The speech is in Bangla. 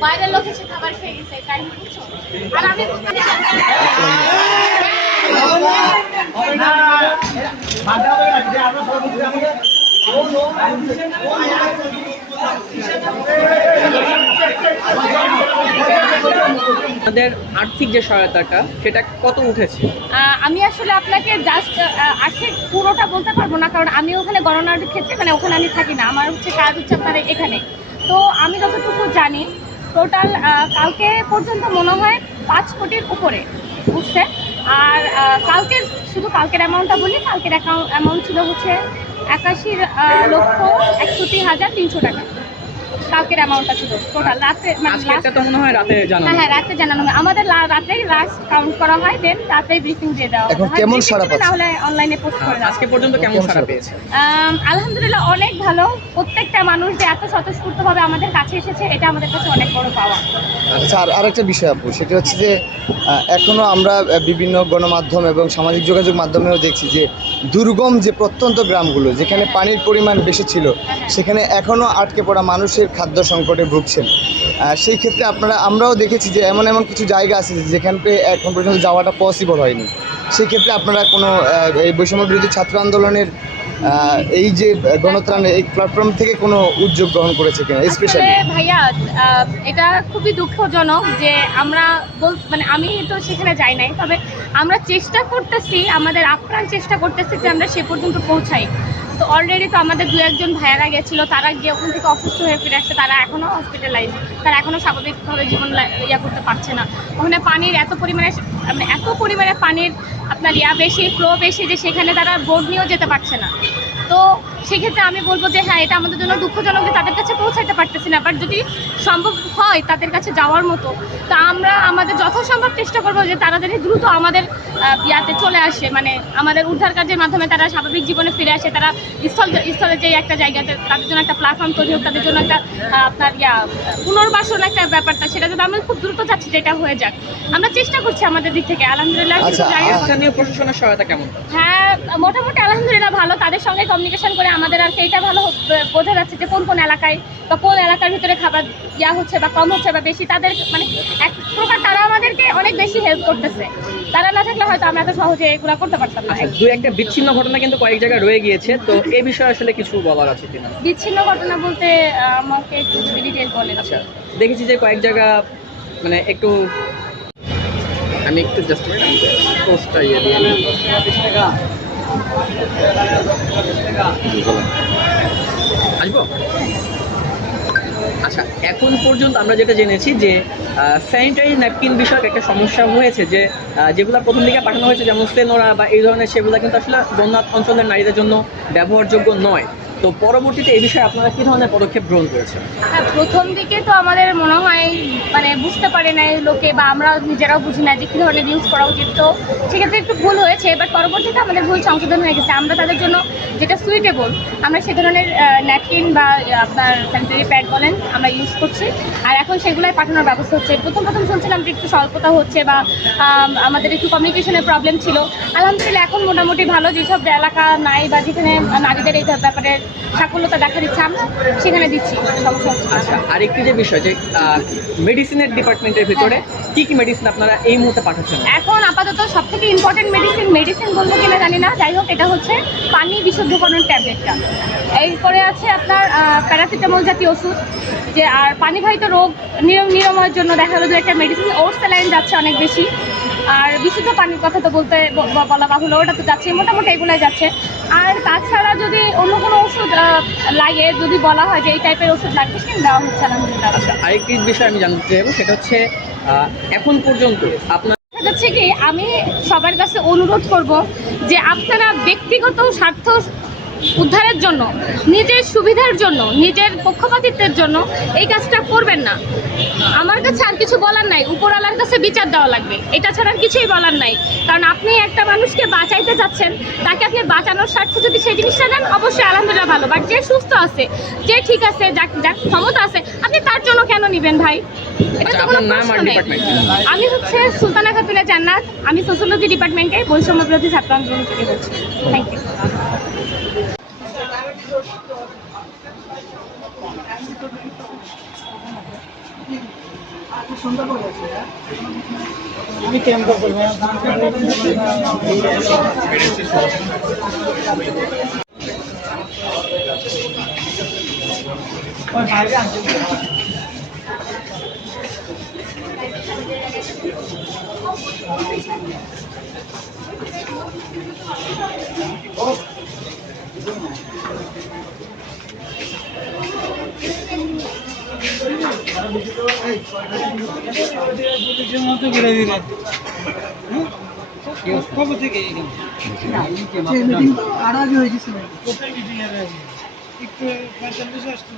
বাইরের লোক এসে খাবার খেয়ে গেছে তাই বুঝছ আর আমাদের আর্থিক যে সহায়তাটা, সেটা কত উঠেছে? আমি আসলে আপনাকে জাস্ট আর্থিক পুরোটা বলতে পারব না, কারণ আমি ওখানে গণনার ক্ষেত্রে মানে ওখানে আমি থাকি না, আমার হচ্ছে কাজ হচ্ছে আপনার এখানে। তো আমি যতটুকু জানি টোটাল কালকে পর্যন্ত মনে হয় পাঁচ কোটির উপরে উঠছে। আর কালকের, শুধু কালকের অ্যামাউন্টটা বলি, কালকের অ্যাকাউন্ট অ্যামাউন্ট ছিল হচ্ছে একাশি লক্ষ একষট্টি হাজার তিনশো টাকা। কালকের অ্যামাউন্টটা ছিল। টোটাল রাত্রে মানে তো মনে হয় রাতে জানানো। হ্যাঁ হ্যাঁ রাতে জানানো হয়। আমাদের রাতে লাস্ট কাউন্ট করা হয় দেন রাতে ব্রিফিং দিয়ে দেওয়া এখন হয়। কেমন সাড়া পাচ্ছে? না হলে অনলাইনে পোস্ট করে আজকে পর্যন্ত কেমন সারা পেয়েছে? আলহামদুলিল্লাহ অনেক ভালো। প্রত্যেকটা মানুষ যে এত স্বতঃস্ফূর্তভাবে আমাদের কাছে এসেছে এটা আমাদের কাছে অনেক বড় পাওয়া। আচ্ছা আর আরেকটা বিষয় আপু সেটা হচ্ছে যে আহ, এখনও আমরা বিভিন্ন গণমাধ্যম এবং সামাজিক যোগাযোগ মাধ্যমেও দেখছি যে দুর্গম যে প্রত্যন্ত গ্রামগুলো যেখানে পানির পরিমাণ বেশি ছিল সেখানে এখনও আটকে পড়া মানুষের খাদ্য সংকটে ভুগছেন। সেই ক্ষেত্রে আপনারা, আমরাও দেখেছি যে এমন এমন কিছু জায়গা আছে যেখানে এখন পর্যন্ত যাওয়াটা পসিবল হয়নি। সেই ক্ষেত্রে আপনারা কোনো এই বৈষম্য বিরোধী ছাত্র আন্দোলনের এই যে গণত্রাণ, এই প্ল্যাটফর্ম থেকে কোনো উদ্যোগ গ্রহণ করেছে কিনা স্পেশালি ভাইয়া এটা খুবই দুঃখজনক যে আমরা বল মানে আমি তো সেখানে যাই নাই, তবে আমরা চেষ্টা করতেছি, আমাদের আপ্রাণ চেষ্টা করতেছি যে আমরা সে পর্যন্ত পৌঁছাই। তো অলরেডি তো আমাদের দু একজন ভাইয়ারা গেছিল, তারা গিয়ে ওখান থেকে অসুস্থ হয়ে ফিরে আসছে, তারা এখনও হসপিটালাইজ তারা এখনও স্বাভাবিকভাবে জীবন ইয়া করতে পারছে না। ওখানে পানির এত পরিমাণে মানে এত পরিমাণে পানির আপনার ইয়া বেশি ফ্লো বেশি যে সেখানে তারা বোর্ড নিয়েও যেতে পারছে না। তো সেক্ষেত্রে আমি বলব যে হ্যাঁ এটা আমাদের জন্য দুঃখজনক যে তাদের কাছে পৌঁছাতে পারতেছি না। বাট যদি সম্ভব হয় তাদের কাছে যাওয়ার মতো তা আমরা আমাদের যথাসম্ভব চেষ্টা করব যে তারা যাতে দ্রুত আমাদের ইয়াতে চলে আসে। মানে আমাদের উদ্ধার কাজের মাধ্যমে তারা স্বাভাবিক জীবনে ফিরে আসে তারা স্থল স্থলে যে একটা জায়গাতে তাদের জন্য একটা প্ল্যাটফর্ম তৈরি হোক তাদের জন্য একটা আপনার ইয়া পুনর্বাসন একটা ব্যাপারটা সেটা যদি আমরা খুব দ্রুত চাচ্ছি যে এটা হয়ে যাক। আমরা চেষ্টা করছি আমাদের দিক থেকে আলহামদুলিল্লাহ। আচ্ছা, প্রশাসনের সহায়তা কেমন? হ্যাঁ মোটামুটি আলহামদুলিল্লাহ ভালো তাদের সঙ্গে কমিউনিকেশন করে আমাদের আর কি এটা ভালো বোঝা যাচ্ছে যে কোন কোন এলাকায় বা কোন এলাকার ভিতরে খাবার ইয়া হচ্ছে বা কম হচ্ছে বা বেশি তাদের মানে এক প্রকার তারা আমাদেরকে অনেক বেশি হেল্প করতেছে। তারা না থাকলে হয়তো আমরা এত সহজে এগুলো করতে পারতাম না। আচ্ছা দু একটা বিচ্ছিন্ন ঘটনা কিন্তু কয়েক জায়গায় রয়ে গিয়েছে তো এই বিষয়ে আসলে কিছু বলার আছে কিনা? বিচ্ছিন্ন ঘটনা বলতে আমাকে একটু যদি ডিটেল বলেন। আচ্ছা দেখেছি যে কয়েক জায়গা মানে একটু আমি একটু জাস্ট পোস্টটা ইয়ে দিয়ে। আসব? আচ্ছা এখন পর্যন্ত আমরা যেটা জেনেছি যে স্যানিটারি ন্যাপকিন বিষয়ক একটা সমস্যা হয়েছে যে যেগুলা প্রথম দিকে পাঠানো হয়েছে, যেমন সেনোরা বা এই ধরনের, সেগুলো কিন্তু আসলে বন্যাত অঞ্চলের নারীদের জন্য ব্যবহারযোগ্য নয়। তো পরবর্তীতে এই বিষয়ে আপনারা কী ধরনের পদক্ষেপ গ্রহণ করেছেন? হ্যাঁ প্রথম দিকে তো আমাদের মনে হয় মানে বুঝতে পারে না লোকে বা আমরা নিজেরাও বুঝি না যে কী ধরনের ইউজ করা উচিত। তো সেক্ষেত্রে একটু ভুল হয়েছে বাট পরবর্তীতে আমাদের ভুল সংশোধন হয়ে গেছে। আমরা তাদের জন্য যেটা সুইটেবল আমরা সে ধরনের ন্যাপকিন বা আপনার স্যানিটারি প্যাড বলেন, আমরা ইউজ করছি। আর এখন সেগুলোই পাঠানোর ব্যবস্থা হচ্ছে। প্রথম প্রথম শুনছিলাম যে একটু স্বল্পতা হচ্ছে বা আমাদের একটু কমিউনিকেশনের প্রবলেম ছিল। আলহামদুলিল্লাহ, এখন মোটামুটি ভালো। যেসব এলাকা নাই বা যেখানে নারীদের এই ব্যাপারে সাফল্যতা দেখা দিচ্ছে আমরা সেখানে দিচ্ছি। সমস্যা হচ্ছে আরেকটি যে বিষয় যে মেডিসিনের ডিপার্টমেন্টের ভিতরে কি কি মেডিসিন আপনারা এই মুহূর্তে পাঠাচ্ছেন? এখন আপাতত সব থেকে ইম্পর্টেন্ট মেডিসিন মেডিসিন বলব কিনা জানি না। যাই হোক এটা হচ্ছে পানি বিশুদ্ধকরণ ট্যাবলেটটা। এরপরে আছে আপনার প্যারাসিটামল জাতীয় ওষুধ যে আর পানিবাহিত রোগ নির- নিরাময়ের জন্য দেখা গেলো যে একটা মেডিসিন ওর স্যালাইন যাচ্ছে অনেক বেশি। আর বিশুদ্ধ পানির কথা তো বলতে বলা বাহুল্য ওটা তো যাচ্ছে মোটামুটি এগুলোই যাচ্ছে। আর তাছাড়া যদি অন্য কোনো ওষুধ লাগে যদি বলা হয় যে এই টাইপের ওষুধ লাগবে সেটা দেওয়া হচ্ছে আলহামদুলিল্লাহ আচ্ছা আরেকটি বিষয় আমি জানতে চাইব সেটা হচ্ছে এখন পর্যন্ত আপনার যাচ্ছে কি আমি সবার কাছে অনুরোধ করব যে আপনারা ব্যক্তিগত স্বার্থ উদ্ধারের জন্য নিজের সুবিধার জন্য নিজের পক্ষপাতিত্বের জন্য এই কাজটা করবেন না। আমার কাছে আর কিছু বলার নাই। উপরওয়ালার কাছে বিচার দেওয়া লাগবে। এটা ছাড়া আর কিছুই বলার নাই। কারণ আপনি একটা মানুষকে বাঁচাইতে যাচ্ছেন তাকে আপনি বাঁচানোর স্বার্থে যদি সেই জিনিসটা দেন অবশ্যই আলহামদুলিল্লাহ ভালো। বাট যে সুস্থ আছে যে ঠিক আছে যার যার ক্ষমতা আছে আপনি তার জন্য কেন নিবেন ভাই? এটা আচ্ছা, তো কোনো প্রশ্ন নেই। ডিপার্টমেন্ট আমি হচ্ছে সুলতানা খাতুনা জান্নাত। আমি সোশ্যোলজি ডিপার্টমেন্টে বৈষম্য বিরোধী ছাত্র আন্দোলন থেকে বলছি। থ্যাংক ইউ পুলিশের মতো ঘুরে ফিরে কবে থেকে আগে হয়ে মিটিং একটু পঁয়তাল্লিশ আসতো